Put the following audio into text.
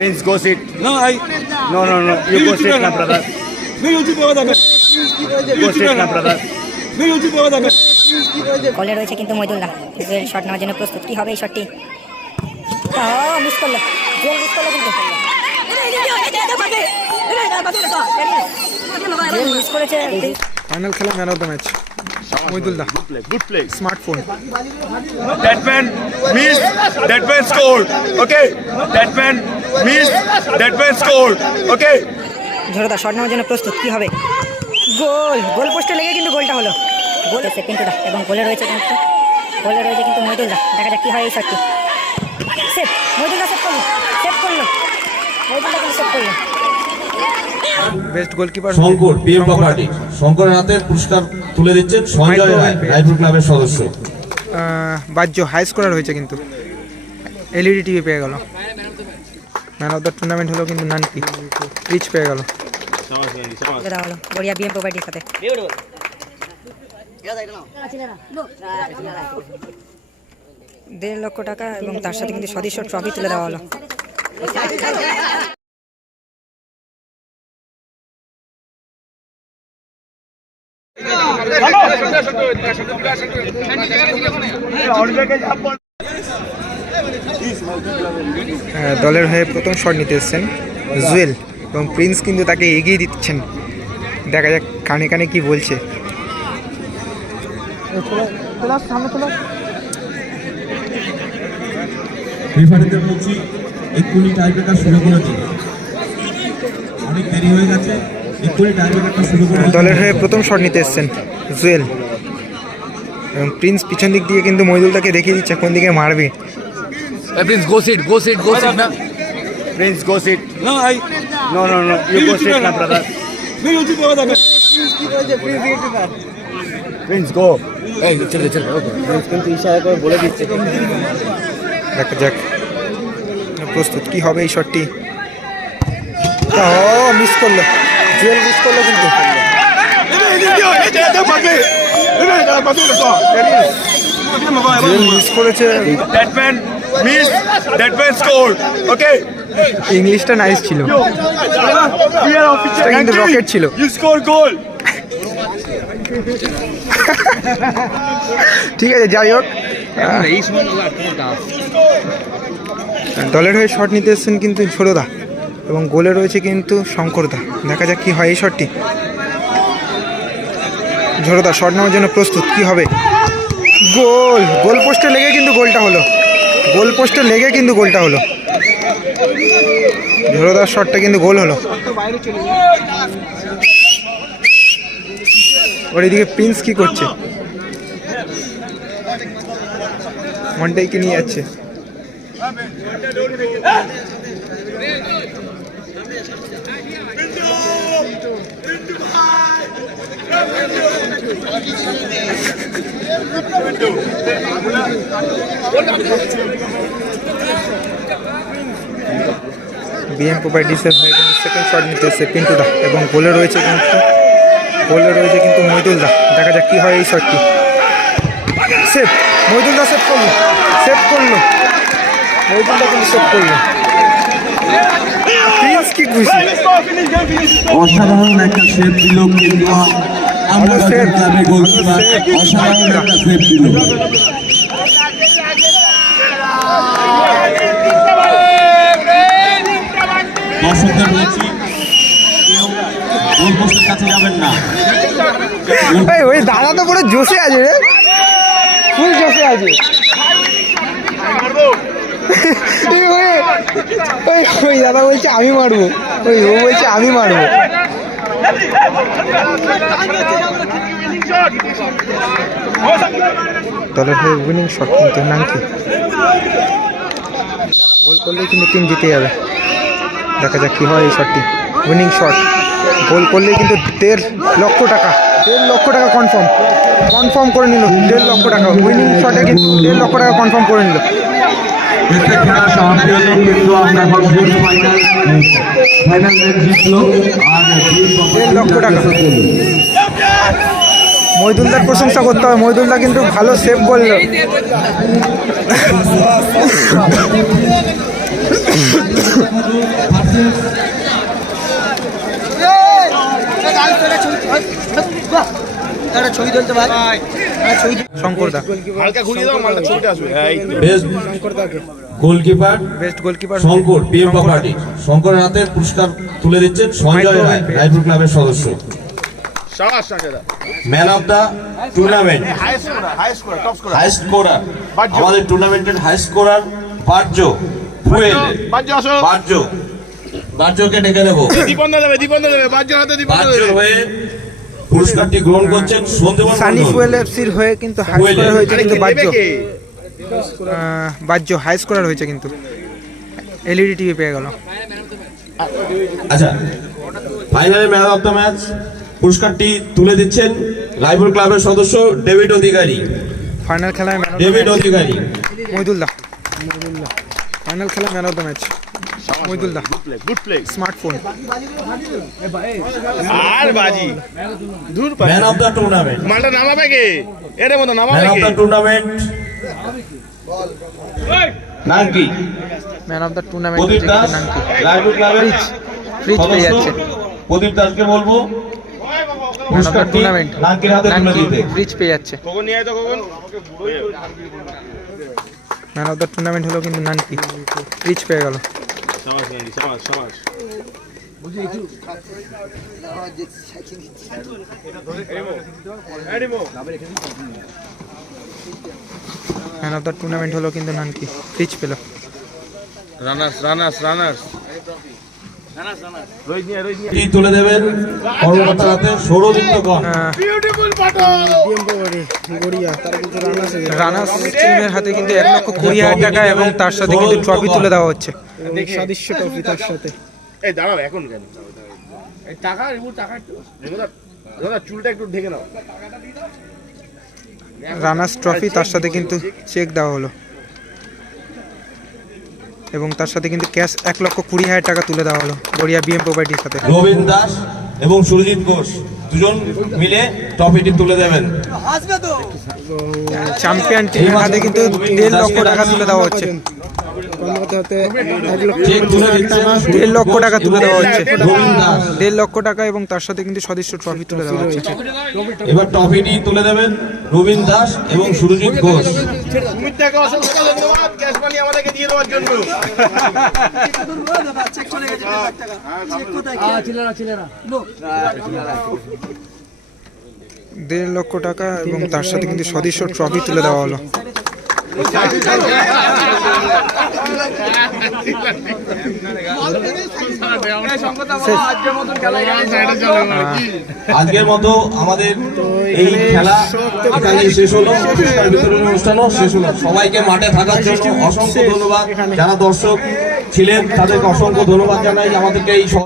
Prince, go sit. No, I. No, no, no. You go sit now, brother. Go sit now, brother. কলে রয়েছে কিন্তু মইদুল্লাহ Jewel shot নেওয়ার জন্য প্রস্তুত। কি হবে এই শটটি মিস করল। জুয়েল মিস করল কিন্তু। জুয়েল মিস করেছে। ফাইনাল খেলা man of the match Moidullah good play smartphone that man miss that man score okay that man missed. That man scored. Okay. ঝোড়দা শট নেওয়ার জন্য প্রস্তুত কি হবে? গোল! গোল পোস্টে লেগে কিন্তু গোলটা হলো। গোল হচ্ছে পিন্টুদা এবং গোলে রয়েছে কিন্তু গোলে রয়েছে কিন্তু মহিদুল্লাহ দেখা যাক কি হয় এই শটটি। সেভ! মহিদুল্লাহ সেভ করল। সেভ করল। মহিদুল্লাহ কিন্তু সেভ করল। Best goalkeeper Shankar PM property শঙ্করের হাতে পুরস্কার তুলে দিচ্ছেন সঞ্জয় রায় রায়পুর ক্লাবের সদস্য। বাহ্য হাই স্কোরার হয়েছে কিন্তু। এলইডি টিভি পেয়ে গেল। ম্যান অফ দ্য টুর্নামেন্ট হলো কিন্তু নানকি। রিচ পেয়ে গেল। বড়িয়া বিএম প্রপার্টির সাথে দেড় লক্ষ টাকা এবং তার সাথে কিন্তু সদস্য ট্রফি তুলে দেওয়া হলো। আহ, দলের হয়ে প্রথম শট নিতে এসেছেন জুয়েল এবং প্রিন্স কিন্তু তাকে এগিয়ে দিচ্ছেন। দেখা যাক কানে কানে কি বলছে। রেফারিদের বলছি এক্ষুনি টাইব্রেকার শুরু করে অনেক দেরি হয়ে গেছে এক্ষুনি টাইব্রেকারটা শুরু করে দলের হয়ে প্রথম শট নিতে এসেছেন জুয়েল। এবং প্রিন্স পিছন দিক দিয়ে কিন্তু মহিদুলটাকে দেখিয়ে দিচ্ছে কোন দিকে মারবে। Hey, Prince, go sit, go sit, go sit. Prince, go sit. No, I. No, no, no. You go sit, my brother. Prince, Prince, go. Hey, চলে চলে ওকে প্রিন্স কিন্তু ইশারা করে বলে দিচ্ছে দেখা যাক প্রস্তুত কি হবে এই শটটি ও মিস করল জুয়েল মিস করল কিন্তু জুয়েল মিস করেছে batman man missed. That score okay. ইংলিশটা নাইস ছিল। কিন্তু রকেট ছিল। You score goal. ঠিক আছে যাই হোক। দলের হয়ে শট নিতে এসেছেন কিন্তু ছোটদা এবং গোলে রয়েছে কিন্তু শঙ্করদা। দেখা যাক কি হয় এই শটটি ঝোড়দা শট নেওয়ার জন্য প্রস্তুত। কি হবে? গোল। গোল পোস্টে লেগে কিন্তু গোলটা হলো। গোল পোস্টে লেগে কিন্তু গোলটা হলো। ঝোড়দার শটটা কিন্তু গোল হলো। ওর এদিকে প্রিন্স কি করছে? মনটাইকে নিয়ে যাচ্ছে। বিএম প্রপার্টিসের হয়ে সেকেন্ড শট নিতে এসেছে পিন্টুদা এবং গোলে রয়েছে কিন্তু গোলে রয়েছে কিন্তু মহিদুলদা দেখা যাক কি হয় এই শটটি সেভ মহিদুলদা সেভ করল। সেভ করল। মহিদুলদা কিন্তু সেভ করল। খুশি? অসাধারণ একটা সেভ দিল কিন্তু আমরা ভালো ক্লাবে গোলকিপার অসাধারণ একটা সেভ দিল। দর্শকদের বলছি কেউ কাছে যাবেন না। ওই দাদা তো পুরো জোশে আছে রে। ফুল জোশে আছে এই ওই- ওই দাদা বলছে আমি মারবো। ওই ও বলছে আমি মারবো। দলের হয়ে উইনিং শট কিন্তু নাকি গোল করলেই কিন্তু টিম জিতে যাবে। দেখা যাক কি হয় এই শটটি উইনিং শট গোল করলেই কিন্তু দেড় লক্ষ টাকা, দেড় লক্ষ টাকা কনফার্ম কনফার্ম করে নিল, দেড় লক্ষ টাকা। উইনিং শটে কিন্তু দেড় লক্ষ টাকা কনফার্ম করে নিল। একটা খেলা সমাপ্তি হলো কিন্তু আমরা এখন ফাইনাল ফাইনাল ম্যাচ জিতলো আর লক্ষ টাকা। মহিদুলদার প্রশংসা করতে হবে মহিদুলদা কিন্তু ভালো সেভ করল শঙ্কর দা। Best goalkeeper best goalkeeper Shankar PM property শঙ্করের হাতে পুরস্কার তুলে দিচ্ছেন সঞ্জয় রায় রায়পুর ক্লাবের সদস্য। Man of the tournament high scorer আমাদের টুর্নামেন্টের হাই স্কোরার বার্জ ফুয়েল বার্জ বার্জকে ডেকে নেব। বার্জর হয়ে পুরস্কারটি গ্রহণ করছেন সন্দেহ সানি ফুয়েল এফসির হয়ে কিন্তু হাই। স্কোরার হয়েছে কিন্তু বাহ্য। বাহ্য হাই স্কোরার হয়েছে কিন্তু। এলইডি টিভি পেয়ে গেল। আচ্ছা ফাইনালে ম্যান অফ দ্য ম্যাচ পুরস্কারটি তুলে দিচ্ছেন রায়পুর ক্লাবের সদস্য ডেভিড অধিকারী ফাইনাল খেলায় ডেভিড অধিকারী মহিদুল দা ফাইনাল খেলা ম্যান অফ দ্য ম্যাচ দা গুড প্লে স্মার্টফোন আর বাজি। দূর ম্যান অফ দ্য টুর্নামেন্ট মালটা নামাবে কে? এর মতো ম্যান নামাবে of K? The tournament Nanki. Man of the tournament Pradip Das Raipur ক্লাবের ফ্রিজ পেয়ে যাচ্ছে। প্রদীপ দাসকে বলব ম্যান অফ দ্য পুরস্কারটি টুর্নামেন্ট হাতে তুলে দিতে। ফ্রিজ পেয়ে যাচ্ছে। কখন নিয়ে আয় তো কখন ম্যান অফ দ্য টুর্নামেন্ট হলো কিন্তু নানকি ফ্রিজ পেয়ে গেল। সাবাস গান্ধী সাবাস সাবাস ম্যান অফ দ্য টুর্নামেন্ট হলো কিন্তু নানকি ফ্রিজ পেল। রানার্স রানার্স রানার্স রোহিত নিয়ে রোহিত নিয়ে টি তুলে দেবেন কর্মকর্তার হাতে রানার্স টিমের হাতে কিন্তু এক লক্ষ কুড়ি হাজার টাকা এবং তার সাথে কিন্তু ট্রফি তুলে দেওয়া হচ্ছে। এই দাঁড়াও এখন কেন? এই টাকা টাকা একটু। দাদা চুলটা একটু ঢেকে নাও। রানার্স ট্রফি তার সাথে কিন্তু চেক দেওয়া হলো। এবং তার সাথে কিন্তু ক্যাশ এক লক্ষ কুড়ি হাজার টাকা তুলে দেওয়া হলো গড়িয়া বিএম প্রপার্টির সাথে। রবীন্দ্র দাস এবং সুরজিৎ ঘোষ দুজন মিলে ট্রফিটি তুলে দেবেন। চ্যাম্পিয়ন টিমের হাতে কিন্তু দেড় লক্ষ টাকা তুলে দেওয়া হচ্ছে। দেড় লক্ষ টাকা তুলে দেওয়া হচ্ছে। দেড় লক্ষ টাকা এবং তার সাথে কিন্তু সদস্য ট্রফি তুলে দেওয়া হচ্ছে। এবার ট্রফিটি তুলে দেবেন রবীন দাস এবং সুরজিৎ ঘোষ। সুমিতটাকে অসংখ্য ধন্যবাদ। ক্যাশ আমাদেরকে দিয়ে দেওয়ার জন্য। দেড় লক্ষ টাকা এবং তার সাথে কিন্তু সদস্য ট্রফি তুলে দেওয়া হলো। আজকের মতো আমাদের এই খেলা এখানে শেষ হলো। পুরস্কার বিতরণ অনুষ্ঠানও শেষ হলো। সবাইকে মাঠে থাকার জন্য অসংখ্য ধন্যবাদ। যারা দর্শক ছিলেন, তাদেরকে অসংখ্য ধন্যবাদ জানাই। আমাদেরকে এই